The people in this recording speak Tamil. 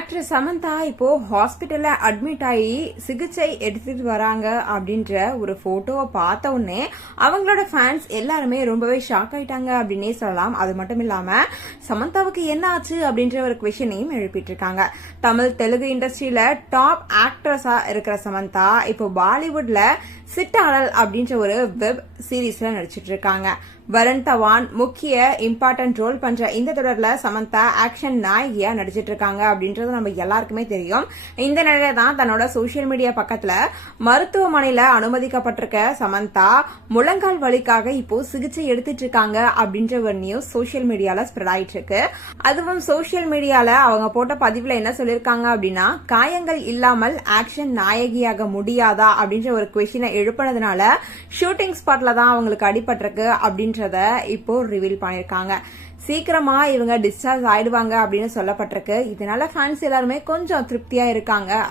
ஆக்ட்ரஸ் சமந்தா இப்போ ஹாஸ்பிட்டல்ல அட்மிட் ஆகி சிகிச்சை எடுத்துட்டு வராங்க அப்படின்ற ஒரு போட்டோவை பார்த்த உடனே அவங்களோட ஃபேன்ஸ் எல்லாருமே ரொம்பவே ஷாக் ஆயிட்டாங்க அப்படின்னே சொல்லலாம். அது மட்டும் இல்லாம சமந்தாவுக்கு என்ன ஆச்சு அப்படின்ற ஒரு கொஷனையும் எழுப்பிட்டு இருக்காங்க. தமிழ் தெலுங்கு இண்டஸ்ட்ரியில டாப் ஆக்ட்ரஸா இருக்கிற சமந்தா இப்போ பாலிவுட்ல சிட்டாடல் அப்படின்ற ஒரு வெப் சீரீஸ்ல நடிச்சிட்டு இருக்காங்க. வருண் தவான் முக்கிய இம்பார்ட்டன்ட் ரோல் பண்ற இந்த தொடர்ல சமந்தா ஆக்ஷன் நாயகியா நடிச்சிட்டு இருக்காங்க அப்படின்றது நம்ம எல்லாருக்குமே தெரியும். இந்த நிலையில தான் தன்னோட சோசியல் மீடியா பக்கத்துல மருத்துவமனையில அனுமதிக்கப்பட்டிருக்க சமந்தா முழங்கால் வலிக்காக இப்போ சிகிச்சை எடுத்துட்டு இருக்காங்க அப்படின்ற ஒரு நியூஸ் சோசியல் மீடியால ஸ்ப்ரெட் ஆயிட்டு இருக்கு அதுவும் சோசியல் மீடியால அவங்க போட்ட பதிவுல என்ன சொல்லிருக்காங்க அப்படின்னா காயங்கள் இல்லாமல் ஆக்ஷன் நாயகியாக முடியாதா அப்படின்ற ஒரு கொஸ்டினை எழுப்பினதுனால ஷூட்டிங் ஸ்பாட்ல தான் அவங்களுக்கு அடிபட்டிருக்கு அப்படின்றத இப்போ ரிவீல் பண்ணிருக்காங்க சீக்கிரமா இவங்க டிஸ்சார்ஜ் ஆயிடுவாங்க அப்படின்னு சொல்லப்பட்டிருக்கு. இதனால ஃபேன்ஸ் எல்லாருமே கொஞ்சம் திருப்தியா இருக்காங்க.